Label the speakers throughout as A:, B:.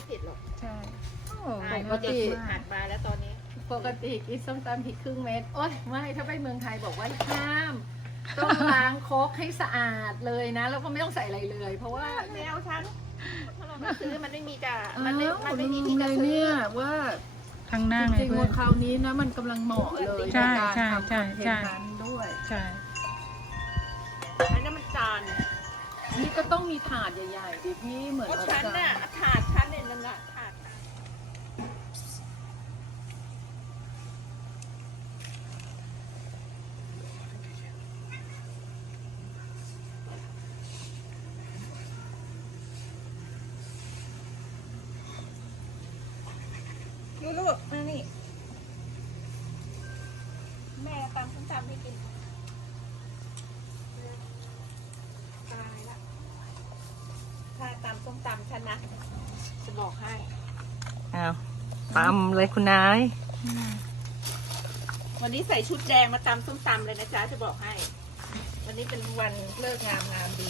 A: เผ็ดหรอก
B: ใช่
A: ปกติหัดมาแล้วตอนนี้
C: ปกติกินส้มตำพริกครึ่งเม็ดโอ๊ยไม่ถ้าไปเมืองไทยบอกว่าห้ามต้องล้างโคกให้สะอาดเลยนะแล้วก็ไม่ต้องใส่อะไรเลย เพราะว่า
A: แมวฉันถ้าเราไม่ซื้อมันไม่มีจ้ะ
C: มั
A: มันไม่มีที่จะซื้อ
C: เนี่ยว่า
B: ข้างหน้าไง
C: จริงๆว่าคราวนี้นะมันกำลังเหมาะเลยในการทำคอนเทนต์นั้นด้วย
B: ใช่
A: อันนั้นมันจาน
C: นี่ก็ต้องมีถาดใหญ่ๆดิพี่เหมือน
A: ฉันน่ะถาดฉันเนี่ยนั่นแหละถาดลูกมานี่แม่ตำส้มตำให้กินตายละถ้าตำส้มตำฉันนะจะบอกให้
D: อ้าวตำเลยคุณนาย
A: วันนี้ใส่ชุดแดงมาตำส้มตำเลยนะจ๊ะจะบอกให้วันนี้เป็นวันเลิกงามดี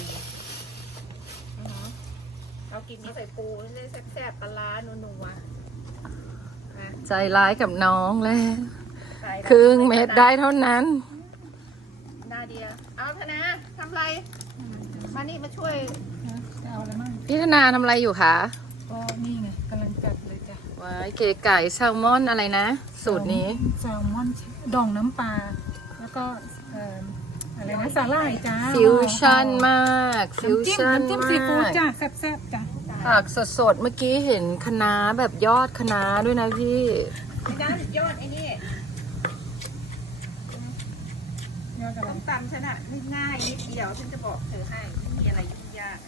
A: เรากินนี้ใส่ปูได้แซ่บๆปลาร้านัว
D: ใจร้ายกับน้องแล้วครึ่งเม็ดได้เท่านั้น
A: นาเดียเอาธนาทำไรมานี่มาช่วย
B: เอาอะไรมั่ง
D: พี่ธนาทำอะไรอยู่คะ
B: ก็นี่ไงกำลังจัดเลยจ้ะ
D: ว้ายเก๋ไก่แซลมอนอะไรนะสูตรนี้
B: แซลมอนดองน้ำปลาแล้วก็อะไรนะสาหร่ายจ้า
D: ฟิวชั่นมากฟิวชั่น
B: น้ำจิ้มซีฟู้ดจ้ะแซ่บๆจ้ะ
D: ผักสดๆเมื่อกี้เห็นคะน้าแบบยอดคะน้าด้วยนะพี่
A: ไม่ได้ยอดไอ้นี่ต้มตำฉันอะง่ายนิดเดียวฉันจะบอกเธอให้ไม่มีอะไรยุ่งยาก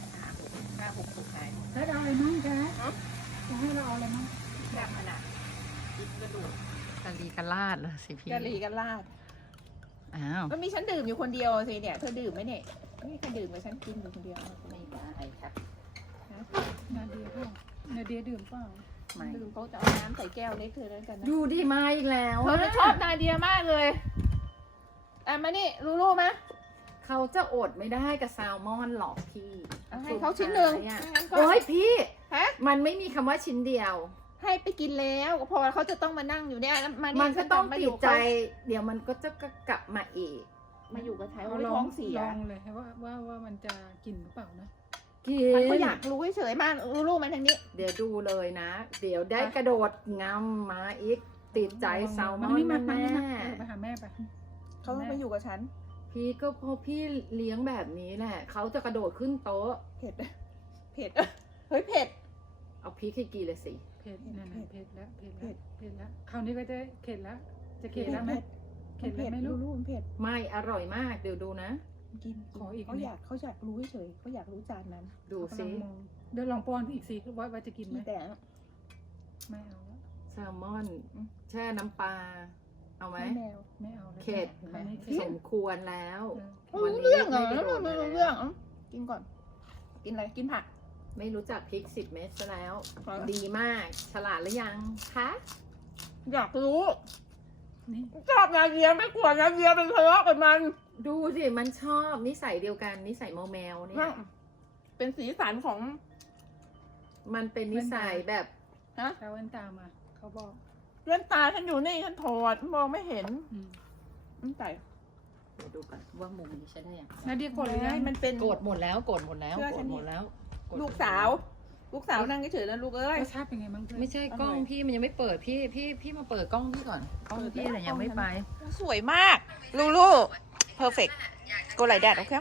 A: 5-6สุดท้าย
B: แล้วเอาอะไรมั่งจ๊ะจะให้เราเอาอะไรมั่ง
A: แบบขนาดกระดูก
D: กะลีกะลาดเลยสิพี่
A: กะลีกะลาด
D: อ้าว
A: ก็มีฉันดื่มอยู่คนเดียวสิเนี่ยเธอดื่มไหมเนี่ยไม่มีใครดื่มเลยฉันกินอยู่คนเดียวไม่ได้ครับ
B: นาเดียเปล่านาเดียดื่มเปล่า
A: ดื่มเขาจะเอาน้ำใส่แก้วเล็กเธอแล้วกันนะ
C: ดูดีมาอีกแล้ว
A: เธอชอบนาเดียมากเลยมานี่รู้ไหม
C: เขาจะอดไม่ได้กับแซลมอนหรอกพี่
A: ให้เขาชิ้นหนึ่ง
C: โอ้ยพี่มันไม่มีคำว่าชิ้นเดียว
A: ให้ไปกินแล้วพอเขาจะต้องมานั่งอยู่เนี่ย
C: มันก็ต้องติดใจเดี๋ยวมันก็จะกลับมาอีก
A: มาอยู่กับไทยว่าท้องเสีย
B: ลองเลยว่ามันจะกินหรือเปล่านะ
A: มันก็อยากรู้เฉยๆมารู้มันทางนี้
C: เดี๋ยวดูเลยนะเดี๋ยวได้กระโดดงำมาอีกติดใจแซลมอนแม่
B: ไปหาแม่ไป
A: เขาต้องมาอยู่กับฉัน
C: พี่ก็พอพี่เลี้ยงแบบนี้แหละเขาจะกระโดดขึ้นโต๊ะ
A: เผ็ดเฮ้ยเผ็ด
C: เอาพริกให้กี่เลยสิ
B: เผ็ดนั่นเผ็ดแล้วคราวนี้ก็จะเผ็ดแล้วจะเผ็ดแล้วไหม
A: เผ็ดไม่รู้มันเผ็ด
C: ไม่อร่อยมากเดี๋ยวดูนะ
A: กินขออีกเขาอยากรู้เฉยเขาอยากรู้จานนั้น
C: ดูสิ
B: เดี๋ยวลองป้อนอีกสิว่าจะกินไหม
A: แต่
B: ไม่เอา
C: แซลมอนแช่น้ำปลาเอาไหม
B: ไม่เอา
C: เข็ดสมควรแล้ว
A: รู้เรื่องเหรอไม่รู้เรื่องกินก่อนกินอะไรกินผัก
C: ไม่รู้จักพริก10 เม็ดซะแล้วดีมากฉลาดหรือยังคะ
A: อยากรู้ชอบนาเดียไม่กลัวนาเดียเป็นทะเลาะกับมัน
C: ดูสิมันชอบนิสัยเดียวกันนิสัยแมวเนี่ย
A: เป็นสีสันของ
C: มันเป็นนิสัยแบบ
B: แล้วแว่นตามาเขาบอก
A: แว่นตาฉันอยู่นี่ฉันถอดมองไม่เห็นใส่
C: เดี๋ยวดูก่อนว่ามุมนี้ใช้ได้ยัง
B: นาเดียกดเลย
A: มันเป็น
C: โกรธหมดแล้ว
A: ลูกสาวนั่งเฉยๆนะลูกเอ้ย
B: รสชาติเป็นไงบ้าง
C: ไม่ใช่กล้องพี่มันยังไม่เปิดพี่มาเปิดกล้องพี่ก่อนกล้องพี่แต่ยังไม่ไป
A: สวยมากลูกperfect go like that โอเค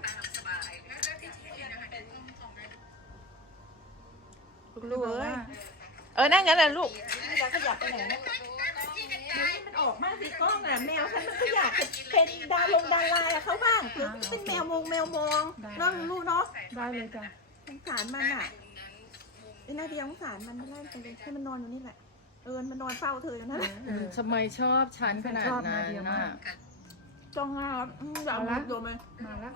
A: ลูกเอ้ยนั่งงั้นแหละลูกอยากขยับไปไหนนะมันออกมาสิกล้องแมวฉันมันก็อยากเป็นดาราเขาบ้างหรือเป็นแมวมองเนาะลูกเนาะ
B: ได้เลยจ้ะ
A: สงสารมันอ่ะไอ้นาเดียสงสารมันไม่ได้ไปเลยให้มันนอนอยู่นี่แหละมันนอนเฝ้าเธออยู่นั่นแหละ
C: ทำไมชอบฉันขนาดนั้นน่ะ
A: จ้องหน้าอยากมาดูไหม
B: มาละ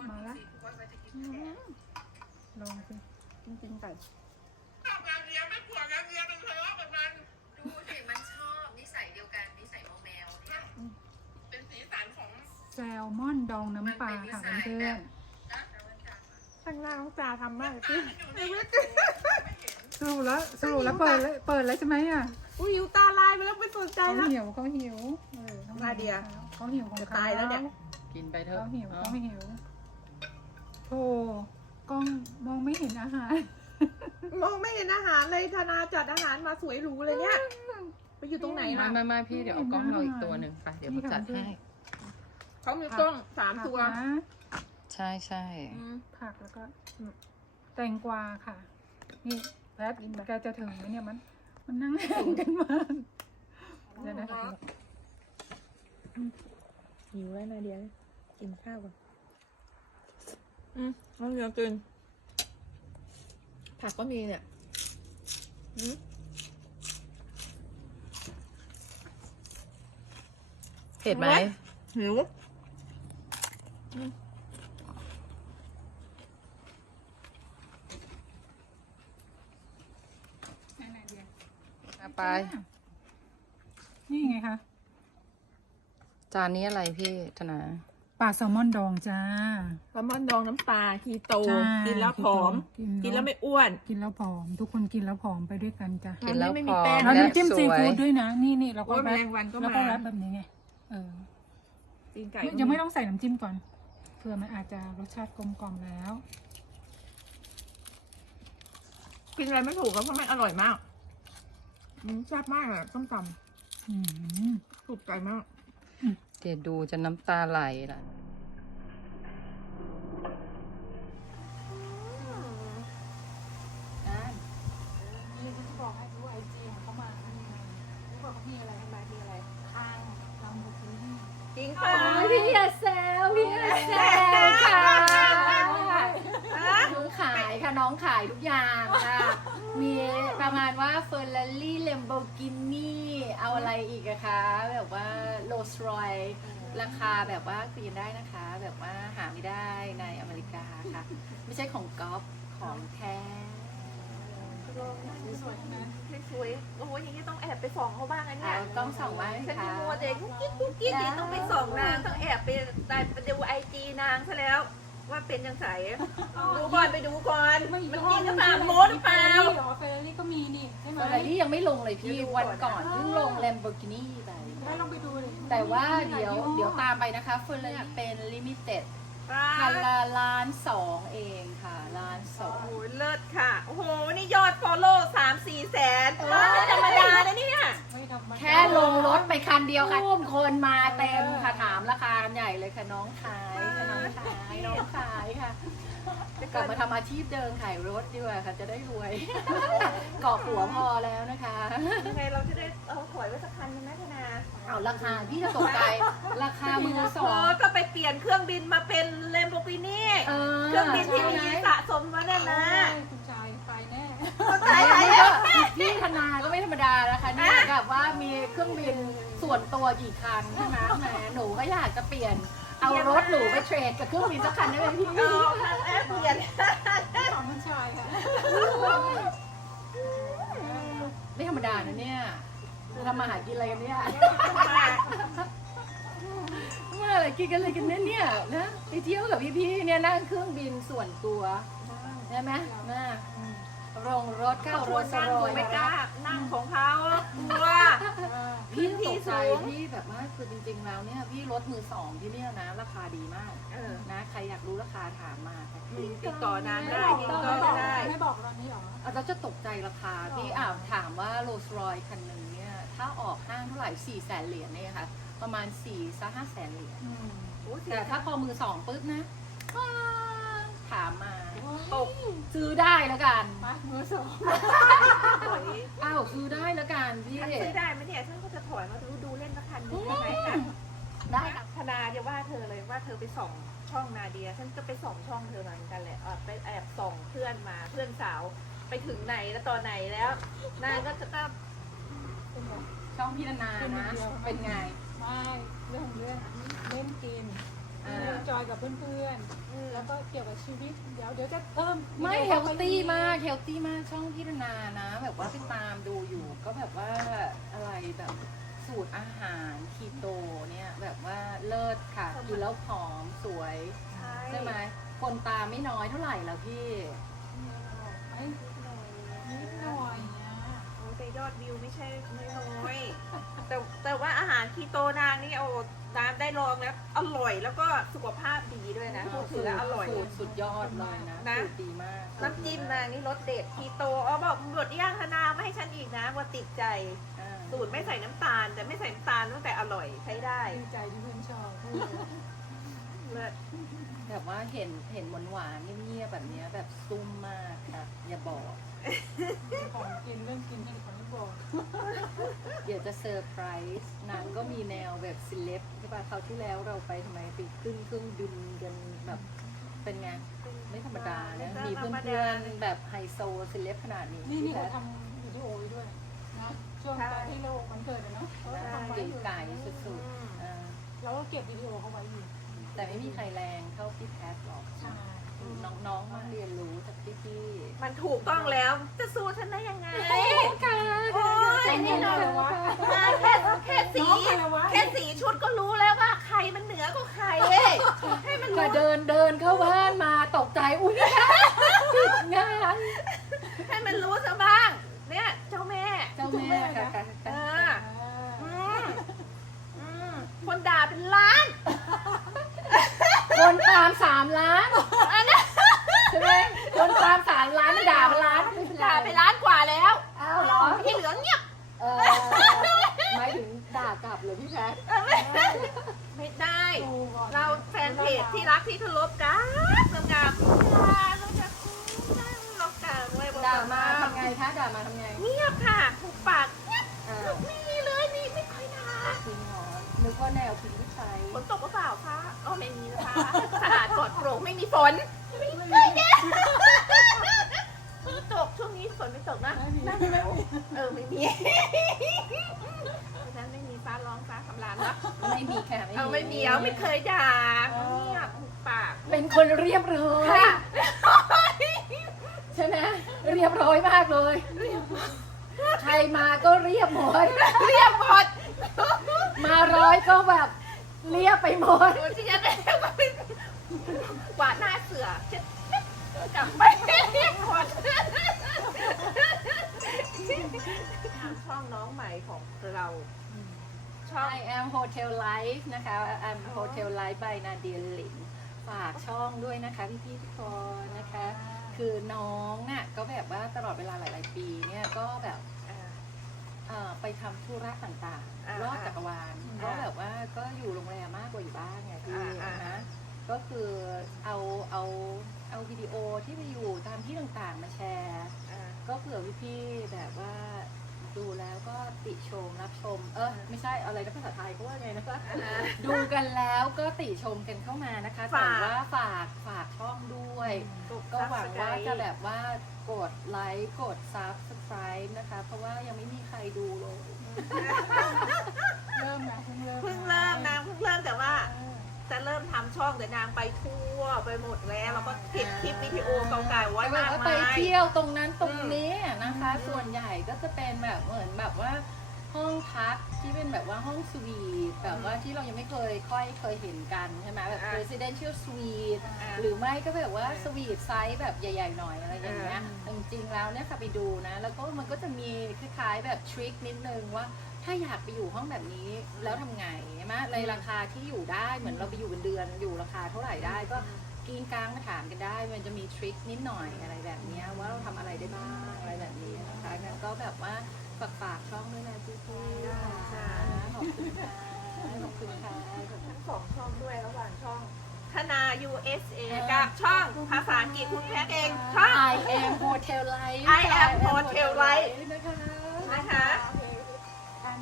B: ลองสิ
A: จริงๆแต่
D: ชอบนาเดียไม่กลัวนาเดียเป็นทะเลาะกับมันดูสิมันชอบนิสัยเดียวกันนิสัยแมวเนี่ยเป็นสีสันของ
B: แซลมอนดองน้ำปลาค่ะเพื่อน
A: ข้างล่างน้องจ่าทำมากพี่
B: สรุปแล้วเปิดแล้วใช่ไหมอ่ะ
A: อุ้ยหิวตาลายไปแล้วไม่สนใจ
B: เขา
A: แล้ว
B: หิวเขาหิวน้อง
A: นาเดีย
B: เขาหิวของ
A: จะ
B: เขา
A: ตายแล้วเนี่ย
C: กินไปเถอะ
B: เขาหิวเขาหิวโธ่กล้องมองไม่เห็นอาหาร
A: มองไม่เห็นอาหารเลยธนาจัดอาหารมาสวยหรูเลยเนี่ยไปอยู่ตรงไหนล่ะ
C: ไม่พี่เดี๋ยวเอากล้องเราอีกตัวหนึ่งไปเดี๋ยวผมจัดให้
A: เขามีกล้อง3 ตัว
B: ผักนะ
C: ใช่ใช่
B: ผักแล้วก็แตงกวาค่ะ นี่แพทแกจะถึงไหมเนี่ยมันนั่งแห่งกันมากเดี๋ยวนะ
A: หิวแล้วนาเดียกินข้าวก่อนน้องเดียกินผักก็มีเนี่ย
C: เผ็ดไหม
A: หิว
C: ไป
B: นี่ไงคะ
C: จานนี้อะไรพี่ธนา
B: ปลาแซลมอนดองจ้า
A: แซลมอนดองน้ำปลาคีโต
B: ใช่
A: กินแล้วผอม กินแล้วไม่อ้วน
B: กินแล้วผอม ทุกคนกินแล้วผอมไปด้วยกันจ้ะ
C: กินแล้ว
A: ไม่
C: พ
A: มี
C: อ
A: แป้ง
B: แล้ว
C: และ
B: น้ำจิ้ม
C: ส
B: ซี
C: วย
B: ฟู้ดด้วยนะ นี่เราก็
A: โอ้ย
B: แร
A: แม
B: ป
A: ลงวันก็
B: แล้วก็
A: มา
B: แรปแบบนี้ไงเออ
A: ตีนไก่
B: ยังไม่ต้องใส่น้ำจิ้มก่อนเผื่อมันอาจจะรสชาติกลมกล่อมแล้ว
A: กินอะไรไม่ถูกครับเพราะมันอร่อยมากแซ่บมากเลยส้มต
B: อืม
A: ำถูกใจมาก
C: เดี๋ยวดูจะน้ำตาไหลล่ะ
B: นี่เขาจะบอกให้ดูไอจีของเขามาเขาบอกเขามีอะไรมามีอะไรข้างลำบุกนี่
A: จริงค่ะ
C: พี่อย่าแซวพี่อย่าแซวค่ะน้องขายค่ะน้องขายทุกอย่างค่ะ มีประมาณว่าเฟอร์รารี่เลมโบกินี่เอาอะไรอีกอะคะแบบว่าโรลส์รอยราคาแบบว่าคุยกันได้นะคะ แบบว่าหาไม่ได้ในอเมริกาค่ะ ไม่ใช่ของก๊อฟของแท้
B: สวยๆนะ
A: สวยโอ้โหอย่างนี้ต้องแอบไปส่องเขาบ้างนะเนี่ย
C: เอากล้องส่องไว้
A: ฉัน
C: ค่ะ
A: มัวเด็กกุ๊กกิ๊กกุ๊กกิ๊กนี่ต้องไปส่องนางต้องแอบไปดูไอจีนางซะแล้ว ว่าเป็นยังไงดูก่อนไปดูก่อนมันจริงหรือเปล่าโม้หรือเปล่า
B: เฟอร์รารี่ก็มีนี่ใช่ไหม
C: เฟอร์รารี่ยังไม่ลงเลยพี่วันก่อนเพิ่งลงแลมโบกินี่ไป
B: ได้ลองไปดูเลย
C: แต่ว่าเดี๋ยวตามไปนะคะเฟอร์รารี่เป็นลิมิเต็ดคันละ1,200,000เองค่ะ1,200,000
A: โอ้โหเลิศค่ะ โอ้โห นี่ยอดฟอลโล่3-4 แสนไม่ธรรมดานะเนี่ย
B: ไม่ทำ
C: แค่ลงรถไปคันเดียวค่ะคนมาเต็มค่ะถามราคากันใหญ่เลยค่ะน้องขายค่ะน้องขายน้องขายค่ะกลับมาทำอาชีพเดิมขายรถดีกว่าค่ะจะได้รวย เกาะหัวพอแล้วนะคะ
A: ยังไงเราจะได้เอาถอยไว้สักคันนึงนะธนา
C: เอาราคาพี่จะตกใจราคามือสอ
A: โอ้
C: ง
A: ก็ไปเปลี่ยนเครื่องบินมาเป็นเลมโบกินี่ เครื่องบินที่มีสะสมมาเนี่ยนะ
B: คุณชายไปแน่
A: ตายแล้ว
C: พี่ธนาก็ไม่ธรรมดานะคะเนี่ยแบบว่ามีเครื่องบินส่วนตัวกี่คันใช่ไหมแหมหนูก็อยากจะเปลี่ยนเอารถหนูไปเทรดกับเครื่องบินสักคันได้ไหมพี่
A: เอาแอปเปลี่ยน
B: ของคุณชายค่ะ
C: ไม่ธรรมดานะเนี่ยทำมาหากินอะไรกันเนี่ยเมื่ออะไรกินกันอะไรกันเนี่ยนะไปเที่ยวกับพี่ๆเนี่ยนั่งเครื่องบินส่วนตัวใช่ไหมน่าโรงรถเข้า
A: เขา
C: โร
A: ควร
C: ส
A: นั่ง
C: โร
A: หนู
C: ย
A: ไม่กล้านั่งของเขากลัว
C: พี่
A: พื้นที่
C: ตกใจ
A: สูง
C: พี่แบบว่าคือจริงๆแล้วเนี่ยพี่รถมือสองที่เนี่ยนะราคาดีมาก นะใครอยากรู้ราคาถามมาค่ะ
A: ติดต่อนานได้ติดต่อได้
B: ไม่บอกตอนนี้หรอ
C: เราจะตกใจราคาพี่ถามว่าโรลส์รอยคันหนึ่งเนี่ยถ้าออกห้างเท่าไหร่400,000 เหรียญเนี่ยค่ะประมาณ4-500,000 เหรียญแต่ถ้าพอมือสองปุ๊บนะถามมาตกซื้อได้แล้วกัน
B: มือสอง
C: อ้าวซื้อได้แล้วกันพี่
A: ซื้อได้ไหมเนี่ยฉันก็จะถอยมาดูเล่นสักคันนึงได้ไหม
C: ได้ค่ะ
A: ธนาจะว่าเธอเลยว่าเธอไปส่องช่องนาเดียฉันก็ไปส่องช่องเธอเหมือนกันแหละไปแอบส่องเพื่อนมาเพื่อนสาวไปถึงไหนแล้วตอนไหนแล้วนางก็จะต้อง
C: ช่องพี่นานานะเป็นไง
B: ไม่เรื่องเล่นเกมเล่นจอยกับเพื่อนๆแล้วก็เกี่ยวกับชีวิตเดี๋ยวจะเพิ่ม
C: ไม่เฮลตี้มากเฮลตี้มากช่องพี่นานะ แบบว่าติดตามดูอยู่ก็แบบว่าอะไรแบบสูตรอาหารคีโตเนี่ยแบบว่าเลิศค่ะกินแล้วผอมสวยใช่ไหมคนตามไม่น้อยเท่าไหร่แล้วพี่
B: ไม่นิดหน่อยร่อยนะ
A: โอ้แต่ยอดวิวไม่ใช่น้อยๆแต่ว่าอาหารคีโตนางนี่โอ้น้ำได้ลองแล้วอร่อยแล้วก็สุขภาพดีด้วยนะพูดถึงแล้วอร่อย
C: สูตรสุดยอดเลยนะ
A: นะ
C: สูตรดีมาก
A: น้ำจิ้มนางนี่รสเด็ดคีโตบอกหมดย่างธนาไม่ให้ฉันอีกนะว่าติดใจ
C: อ่า
A: สูตรไม่ใส่น้ำตาล แต่ไม่ใส่น้ำตาลตั้งแต่อร่อยใช้ได้
B: ดีใจที่เพื่อนชอบ
A: เลิศ
C: แบบว่าเห็นหวานๆเงียบๆแบบเนี้ยแบบซุ่มมากค่ะอย่าบอก
B: ของกินเรื่องกินให้ของไม่บอก
C: เดี๋ยวจะเซอร์ไพรส์นางก็มีแนวแบบซิเลบใช่ป่ะคราวที่แล้วเราไปทำไมไปขึ้นเครื่องบินกันแบบเป็นไงไม่ธรรมดานะมีเพื่อนๆแบบไฮโซซิเลบขนาดนี้
B: นี่เขาทำวิดีโอไว้ด้วยนะช่วงตอนที่เราวันเกิดอะเนาะเขาทำไว้อยู่
C: ไก่สุดๆอ่า
B: แล้วก็เก็บวิดีโอเขาไว้อยู่
C: แต่ไม่มีใครแรงเท่าพี่แพทหรอก
B: ใช่
C: น้องๆมาเรียนรู้จากพี่ๆ
A: มันถูกต้องแล้วจะสู้ฉันได้ยังไง
C: ค่ะ
A: โอ้ย
B: น้
A: นี่
B: อง
A: เรา
B: อะไรวะ
A: แค่สี
B: น้องอะไรวะ
A: แค่สีชุดก็รู้แล้วว่าใครมันเหนือกว่าใครเว้ยให้มัน
C: ก็
A: รู้
C: เดินเข้าบ้านมาตกใจอุ้ยติดงาน
A: ให้มันรู้ซะบ้าง เนี่ยเจ้าแม่
C: เจ้าแม่ค่ะ
A: เอ
C: ค่ะ
A: ออืมอืมคนด่าเป็นล้าน
C: คนตาม3 ล้านใช่ไหมคนตาม3 ล้านไม่ด่าเป็นล้านไม่เป็นไร
A: ด่าไปล้านกว่าแล้ว
C: อ้าวเหรอ
A: ที่เหลือเงียบ
C: หมายถึงด่ากลับเหรือพี่แพท
A: ไม่ได้
B: ดูก่อน
A: เราแฟนเพจที่รักที่เคารพกันงามๆเราจะเราด่าด้วยบอก
C: ด่ามาทำไงคะด่ามาทำไง
A: เงียบค่ะถูกปากเงียบ
C: อ้าว
A: ไม่มีเลยนี่ไม่ค่อยด่า
C: จริงเหรอนึกว่าแนวคุณผู้ชาย
A: ฝนตกหรือเปล่าคะอ๋อไม่มีนะคะสะอาดปลอดโปร่งไม่มีฝนฝนตกช่วงนี้ฝนไม่ตกนะ
B: ไม่มี
A: ไม่มีเพราะฉะนั้นไม่มีฟ้าร้องฟ้าคำรามนะ
C: ไม่มีค่ะ
A: เอาไม่มีเอาไม่เคยด่าเงียบถูกปาก
C: เป็นคนเรียบร้อย
A: ค่ะ
C: ใช่ไหมเรียบร้อยมากเลยใครมาก็เรียบหมด
A: เรียบหมด
C: มาร้อยก็แบบเรียบไปหมด
A: โอ้ยที่จะได้กวาดหน้าเสือเช็ดกลับไปเรียบหมดช่องน้องใหม่ของเรา ช่อง
C: I am Hotel Life นะคะ I am Hotel Life by Nadia Lin ฝากช่องด้วยนะคะพี่ๆทุกคนนะคะ คือน้องน่ะก็แบบว่าตลอดเวลาหลายๆปีเนี่ยก็แบบไปทำธุระต่างๆรอบจักรวาลก็แบบว่าก็อยู่โรงแรมมากกว่าอยู่บ้านไงพี่นะก็คือเอาวิดีโอที่ไปอยู่ตามที่ต่างๆมาแชร์ ก็เผื่อพี่ๆแบบว่าดูแล้วก็ติชมรับชมไม่ใช่อะไรนะภาษาไทยเขาว่าไงนะคะดูกันแล้วก็ติชมกันเข้ามานะคะแต่ว่าฝากช่องด้วย ก็หวังว่าจะแบบว่ากดไลค์กด Subscribe นะคะ เพราะว่ายังไม่มีใครดูเลย
B: เริ่มนะเพิ่งเริ่ม
A: เพิ่งเริ่มนางเพิ่งเริ่มแต่ว่าจะเริ่มทำช่องแต่นางไปทั่วไปหมดแล้วแล้วก็เก็บคลิปวิดีโอเก่าๆไว้มาก
C: ไป
A: มาย
C: เที่ยวตรงนั้นตรงนี้นะคะ ส่วนใหญ่ก็จะเป็นแบบเหมือนแบบว่าห้องพักที่เป็นแบบว่าห้องสวีทแบบว่าที่เรายังไม่เคยเห็นกันใช่ไหมแบบ residential suite หรือไม่ก็แบบว่าสวีทไซส์แบบใหญ่ๆหน่อยอะไรอย่างเงี้ยจริงๆแล้วเนี่ยค่ะไปดูนะแล้วก็มันก็จะมีคล้ายๆแบบทริคนิดนึงว่าถ้าอยากไปอยู่ห้องแบบนี้แล้วทำไงใช่ไหมในราคาที่อยู่ได้เหมือนเราไปอยู่เป็นเดือนอยู่ราคาเท่าไหร่ได้ก็กินกลางมาถามกันได้มันจะมีทริคนิดหน่อยอะไรแบบเนี้ยว่าเราทำอะไรได้บ้างอะไรแบบนี้นะคะงั้นก็แบบว่าฝากช่องด้วยนะพี่ๆค่ะขอบคุณค่ะขอบคุณค่ะ
A: ทั้งสองช่องด้วยระหว่างช่องธนา USA กับช่องภาษาอังกฤษคุณแพทย์เองช่อง
C: I am Hotel Life
A: I am Hotel Life
C: นะคะ
A: นะคะ
B: ธนา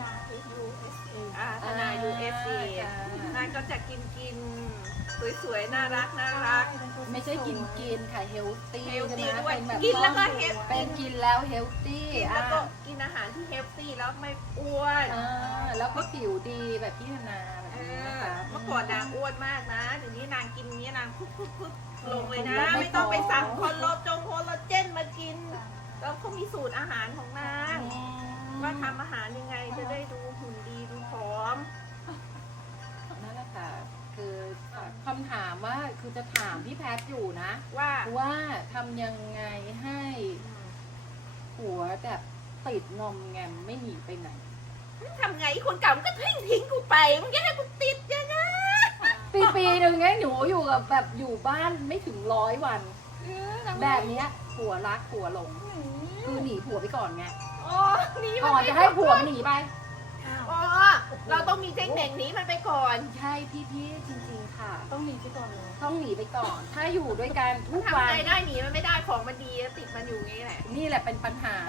B: USA
A: ธนา USA นางก็จะกินสวยๆน่ารัก
C: ไม่ใช่กินค่ะเฮลตี้
A: เฮล
C: ใช่ไหม
A: ตี้ด้วย
C: เป็นแบบ
A: กินแล้วก็เฮล
C: เป็นกินแล้วเฮลตี้
A: แล้วก็กินอาหารที่เฮลตี้แล้วไม่อ้วน
C: แล้วก็ผิวดีแบบพี่ธนาแบบนี้นะคะ
A: เมื่อก่อนนางอ้วนมากนะเดี๋ยวนี้นางกินนี้นางพึบลงเลยนะ ไม่ต้องไปสั่งคอลลาเจนมากิน แล้วเขามีสูตรอาหารของนางว่าทำอาหารยังไงจะได้ดูหุ่นดีดูผอม
C: นั่นแหละค่ะคือคำถามว่าคือจะถามพี่แพทย์อยู่นะ
A: ว่า
C: ว่าทำยังไงให้ผัวแบบติดงอมแงมไม่หนีไปไหน
A: ทำไงคนเก่ามันก็ทิ้งกูไปมึงจะให้กูติดยังไง
C: ปีหนึ่งไงหนูอยู่กับแบบอยู่บ้านไม่ถึง100 วัน แบบเนี้ยผัวรักผัวหลง คือหนีผัวไปก่อนไง
A: อ๋อหนี
C: ก่อนจะให้ผัวมันหนีไป
A: อ๋อเราต้องมีเทคนิคหนีมันไปก่อน
C: ใช่พี่จริงๆค่ะ
B: ต้องหนีไปก่อนเลย
C: ต้องหนีไปก่อน ถ้าอยู่ด้วยกันทุก
A: ทำ
C: วัน
A: ไงได้หนีมันไม่ได้ของมันดีติดมันอยู่งี้แหละ
C: นี่แหละเป็นปัญหา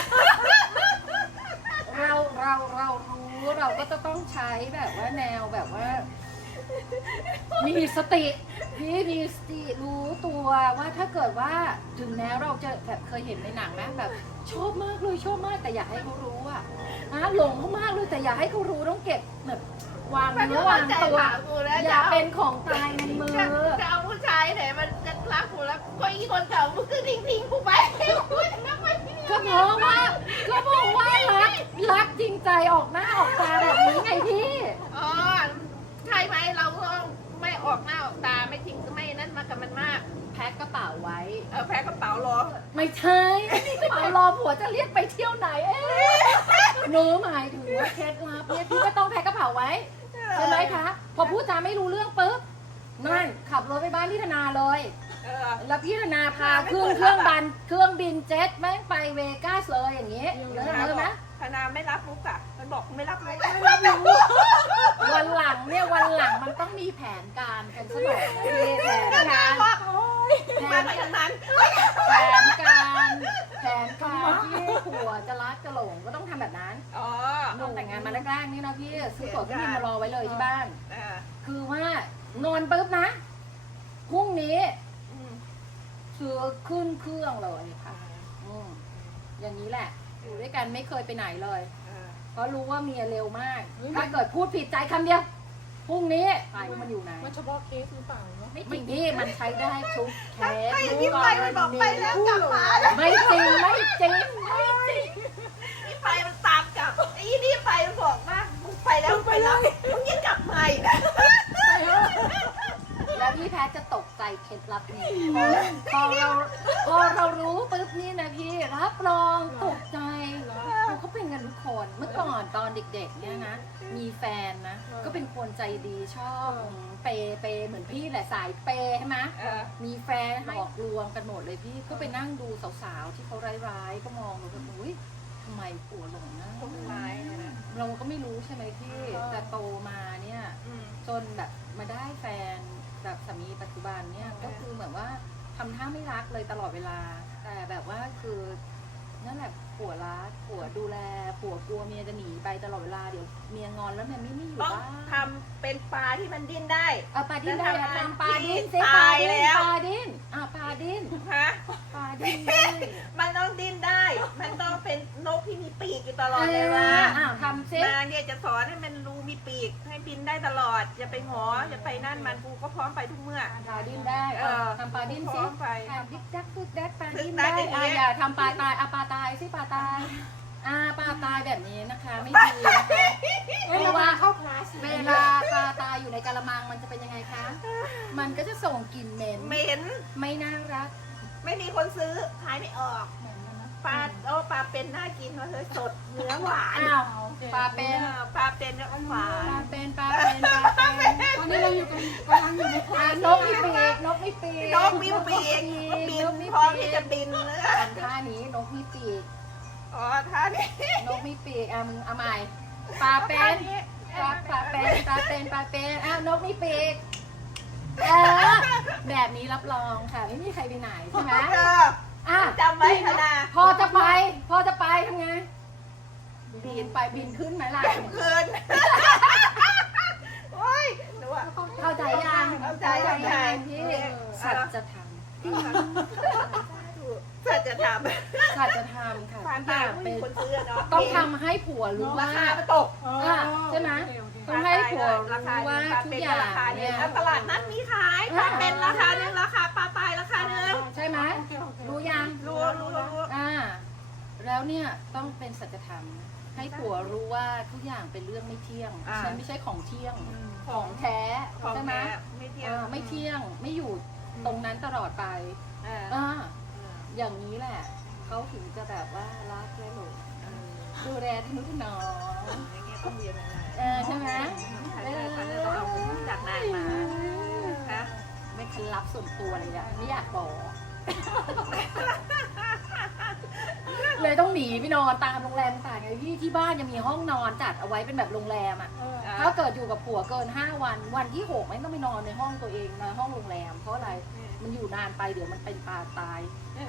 C: เรารู้เราก็จะต้องใช้แบบว่าแนวแบบว่า มีสติพี่มีสติรู้ตัวว่าถ้าเกิดว่าถึงแม้เราจะแบบเคยเห็นในหนังนะแบบชอบมากเลยชอบมากแต่อยากให้เขารู้อะหลงเขามากเลยแต่อยากให้เขารู้ต้องเก็บแบบวาง
A: มัน
C: เนื้
A: ก็
C: อวาง
A: ใจ
C: ตัว
A: หมากูแล้ว
C: อย่าเป็นของตายในมือ
A: จะเอาผู้ชายไหนมันจะรักกูแล้วก็อีคนเก่ามึงก็ทิ้งกูไปกูจะไม่ไปที่นี่
C: ก็เพราะว่ารักจริงใจออกหน้าออกตาแบบนี้ไงพี่
A: อ๋อใช่ไหมเราก็ไม่ออกหน้าออกตาไม่ทิ้งไม่นั่นมากับมันมาก
C: แพ็คกระเป๋าไว้
A: แพ้กระเป๋ารอ
C: ไม่ใช่กระเป๋ารอผัวจะเรียกไปเที่ยวไหนหนูหมายถึงว่าเคล็ดลับเนี่ยพี่ก็ต้องแพ็คกระเป๋าไว้ใช่ไหมคะ พอพูดจาไม่รู้เรื่องปุ๊บนั่นขับรถไปบ้านพี่ธนาเลย แล้วพี่ธนาพาเครื่องบินเจ็ตแม่งไปเวกัสเลยอย่างงี้เลิศไหม
A: ธนาไม่รับมุกอ่ะมันบอกไม่รับมุก
C: วันหลังมันต้องมีแผนการกันสักหน่อยนะพี่แผน
A: ธนา
C: การ
A: บอกมาไปทางนั้น
C: แผนการที่ผัวจะรักจะหลงก็ต้องทำแบบนั้น
A: อ๋อ
C: ตอนแต่งงานมาแรกๆนี่นะพี่ซื้อตั๋วเครื่องบินมารอไว้เลยที่บ้าน คือว่านอนปุ๊บนะพรุ่งนี้ซื้อขึ้นเครื่องเลยค่ะอย่างนี้แหละอยู่ด้วยกันไม่เคยไปไหนเลย เพราะรู้ว่าเมียเร็วมาก ถ้าเกิดพูดผิดใจคำเดียวพรุ่งนี้ไปมันอยู่ไหน
B: มันเฉพาะเคสหรือเปล่าเนาะ
C: ไม่จริงพี่มันใช้ได้ทุกเคส
A: ไอ้ที่ไปมันบอกไปแล้วกลับมา
C: ไม่จริง
A: นี่ไปมันตามกลับไอ้นี่ไปมันบอกว่ามึงไปแล้วมึงยังกลับมาอีกนะ
C: แล้วพี่แพทจะตกใจเคล็ดลับนี้พอเรารู้ปุ๊บนี่นะพี่รับรองตกใจเขาเป็นกันทุกคนเมื่อก่อนตอนเด็กๆเนี่ยนะมีแฟนนะก็เป็นคนใจดีชอบเปเหมือนพี่แหละสายเปใช่ไหมมีแฟนหลอกลวงกันหมดเลยพี่ก็ไปนั่งดูสาวๆที่เขาร้ายๆก็มองดูแบบอุ้ยทำไมผัวหลงนะเราก็ไม่รู้ใช่ไหมพี่แต่โตมาเนี่ยจนแบบมาได้แฟนแบบสามีปัจจุบันเนี่ยก็คือเหมือนว่าทำท่าไม่รักเลยตลอดเวลาแต่แบบว่าคือนั่นแหละผัวรักผัวดูแลผัวกลัวเมียจะหนีไปตลอดเวลาเดี๋ยวเมียงอนแล้วเมียไม่อยู่
A: ต้อง
C: บ้าน
A: ทำเป็นปลาที่มันดิ้นได้
C: ปลาดิ้นได้นะทำปลาดิ้นสิ
A: ตายแล้ว
C: ปลาดิ้นปลาดิ้น
A: ฮะ
C: ปลาดิ้นได้
A: มันต้องดิ้นได้ มันต้องเป็นนกที่มีปีกอยู่ตลอดเวลา
C: ทำซิ
A: นางเนี่ยจะสอนให้มันรูมีปีกให้บินได้ตลอดอย่าไปหออย่าไปนั่นมันกูก็พร้อมไปทุกเมื่อ
C: ปลาดิ้นได้ทำปลาดิ้น
A: พ
C: สิ
A: ร้อมไป
C: ดิ๊กดักปึ๊กดักปลาดิ้น
A: ปึ๊กดั
C: ได้
A: กอย่างเงี้ย
C: อย่าทำปลาตายปลาตายสิปลาตายปลาตายแบบนี้นะคะไม่ดีนะคะเพราะว่า
B: เข้าคลาส
C: เวลาปลาตายอยู่ในกะละมังมันจะเป็นยังไงคะ มันก็จะส่งกลิ่นเหม็น
A: เหม็น
C: ไม่น่ารัก
A: ไม่มีคนซื้อขายไม่ออกปลาปลาเป็นน่ากินเพราะเธอสดเนื้อหวาน
C: อ้าวปลาเป็น
A: ปลาเป็นเนื้อหวา
C: ปลาน เป็นตอนนี้เราอยู่กันกำลังอยู่ในนกมีปีกนกมีปีก
A: นกมีปีกบินพร้อมที่จะบินเลย
C: ท่านี้นกมีปีก
A: อ๋อท่านี้
C: นกมีปีกมึงเอาใหม่ปลาเป็นปลาเป็นนกมีปีกแบบนี้รับรองค่ะไม่มีใครไปไหนใช่ไหม
A: จำไว้ธนา
C: พอจะไปทำไงบินไปบินขึ้นไหมล่ะ
A: คืนโอ้ยหนูอะ
C: เข้าใจยัง
A: เข้าใจ
C: พี่สัจธรรม
A: สัจธรรม
C: สัจธรรมค่ะ
A: ความ
C: ทุกอ
A: ตาย
C: ย่าง
A: ไม่
C: เป็
A: มี
C: น
A: คนซื้อเนาะ
C: ต้องทำให้ผัวรู้
A: รา
C: ว่า
A: คามันตก
C: ใช่ไหมต้องให้ผัวรู้ว่าทุกอย่าง
A: ราคา
C: เนี่ย
A: ตลาดนัดมีขายปลาเป็นราคาหนึ่งราคาปลาตายราคาหนึ่ง
C: ใช่ไหมรู้ยัง
A: รู้
C: แล้วเนี่ยต้องเป็นสัจธรรมให้ผัวรู้ว่าทุกอย่างเป็นเรื่องไม่เที่ยงฉันไม่ใช่ของเที่ยงของแท้ใช่ไหม
A: ไม่เที่ยง
C: ไม่เที่ยงไม่อยู่ตรงนั้นตลอดไปอย่างนี้แหละเขาถึงจะแบบว่ารักและหลงดูแลทนุถนอม
A: อย่างเงี้ยต้องเรียนยังไง
C: ใช่ไหม
A: ใช่เราเอาจากนางมานะ
C: ไม่เคล็ดลับส่วนตัวเลยอะไม่อยากบอก เลยต้องหนีไปนอนตามโรงแรมต่างไงที่บ้านยังมีห้องนอนจัดเอาไว้เป็นแบบโรงแรมอ่ะถ้าเกิดอยู่กับผัวเกิน5 วันวันที่6ไม่ต้องไปนอนในห้องตัวเองนอนห้องโรงแรมเพราะอะไรมันอยู่นานไปเดี๋ยวมันเป็นปลาตาย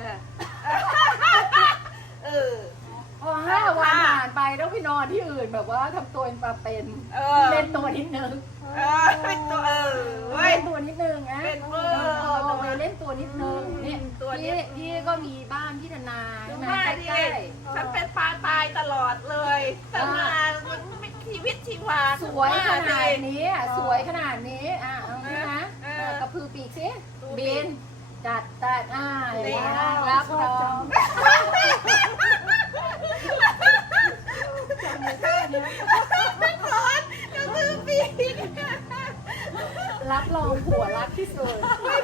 C: พอ5 วันผ่านไปต้องไปนอนที่อื่นแบบว่าทำตัวเป็นปลาเป็นเล่นตัวนิดนึง
A: เป็นตัวเว้ย
C: เล่นตัวนิดนึงนะ
A: เป็นเวอร์
C: ต้องไปเล่นตัวนิดนึงเนี่ย
A: ตัวนี้
C: พี่ก็มีบ้านที่นาใช่ไหม
A: แม่
C: ใก
A: ดิ
C: ล้
A: ฉันเป็นปลาตายตลอดเลยตั้งนานมันไม่ชีวิตชีวา
C: ๆสวยขนาดนี้อ่ะสวยขนาดนี้อ่ะเอาใช่ไหมกระพือปีกสิบินจัดอย่างเงี้ยรับรองรับรองผัวรักที่สุด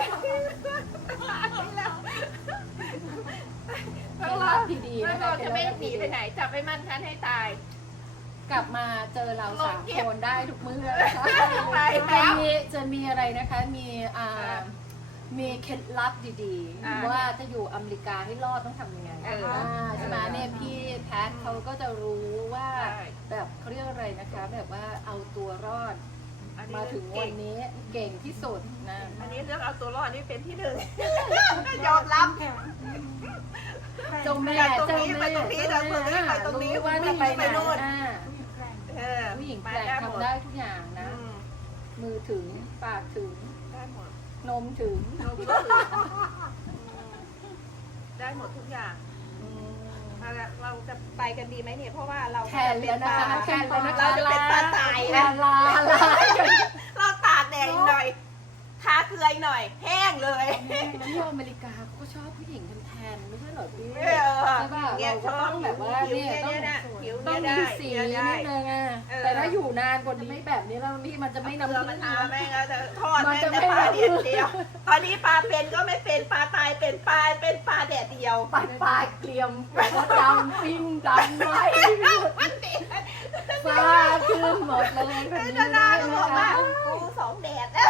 A: ต้องรอดีๆนะคะจะไม่หนีไปไหนจับไปมั่นคันให้ตาย
C: กลับมาเจอเรา3 คนได้ทุกมื้อนะคะ
A: ไปแล้ว
C: จะมีอะไรนะคะมีเคล็ดลับดีๆว่าจะอยู่อเมริกาให้รอดต้องทำยังไงใช่ไหมเนี่ยพี่แพทเขาก็จะรู้ว่าแบบเขาเรียกอะไรนะคะแบบว่าเอาตัวรอดมาถึงวันนี้เก่งที่สุดนะ
A: อันนี้เรื่องเอาตัวรอดนี่เป็นที่ 1 ยอมรับ
C: เจ้าแม่
A: ไปตรงนี้ไปตรงนี้เดี๋ยวตรงนี้ไปตรงนี้
C: รู้ว่าจะไปไหนผู้หญิงแกร่งทำได้ทุกอย่างนะ มือถึงปากถึง
A: ได้หมด
C: นมถึง
A: ได้หมดทุกอย่างเราจะไปกันดีไหมเนี่ยเพราะว่าเรา
C: แทนแล้วนะคะแทนแล้วนะคะ
A: เราจะเป็นปลาตาย
C: ลา
A: นะ
C: ลา
A: เราตากแดดอีกหน่อยทาเกลืออีกหน่อย แห้งเลย
C: ที่อเมริกาเขาก็ชอบผู้หญิงแทนไม่ใช่เหรอพี่
A: ใช่
C: ใช่ป่ะ
A: เนี่ย
C: เรา
A: ช
C: ก็
A: อ
C: ต้
A: บ
C: องแบบว่า
A: ผิว
C: เนี่ย
A: เนี่ยผิว
C: ต้อง
A: เนี่ย
C: มี
A: ได้
C: สี
A: เนี่ย
C: นิดนึงอ่ะแต่ถ้าอยู่นานกว่านี้แบบนี้แล้วพี่มันจะไม่
A: เก
C: น้ำ
A: ลือ
C: ผึ้
A: มัน
C: ง
A: ทาแม่งแล้วจะทอดแม่งแต่ปลาเดียวตอนนี้ปลาเป็นก็ไม่เป็นปลาตายเป็นปลาแดดเดียว
C: ปลาเกลียมเขาดำปิ้งดำไว้ฟ้าขึ้นหมดเลยแบบนี้
A: นา
C: เลย
A: ก็บ
C: นะ
A: อกว่า
C: คะ
A: กู2 แดดแล้ว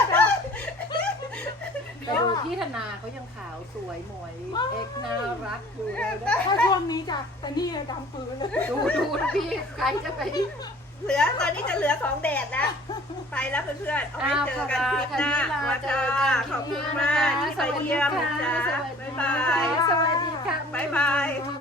C: แต่ดูพี่ธนาเขายังขาวสวยหมวยเอ็กน่ารักอยู่เลยนะ
B: ถ้าช่วงนี้จ้ะแต่นี่ดำปืนเลย
C: ดูพี่ใครจะไป
A: ตอนนี้จะเหลือ2 แดดแล้วไปแล้วเพื่อนๆเอาไว้เจอกันคลิปหน้าขอบคุณมากที่ไปเยี่ยมนะจ๊ะบ๊ายบาย
C: สวัสดีค่ะ
A: บ๊ายบาย